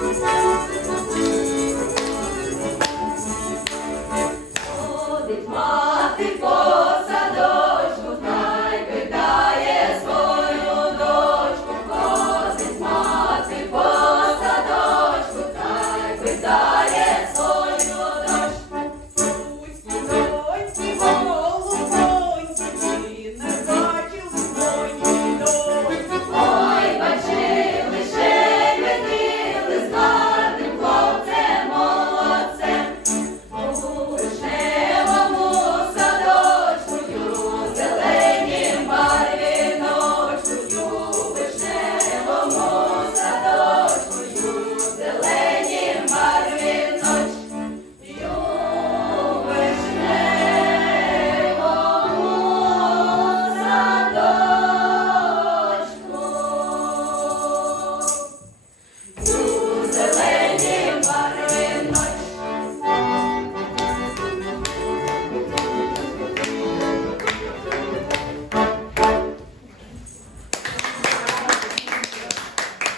Jesus. Amen.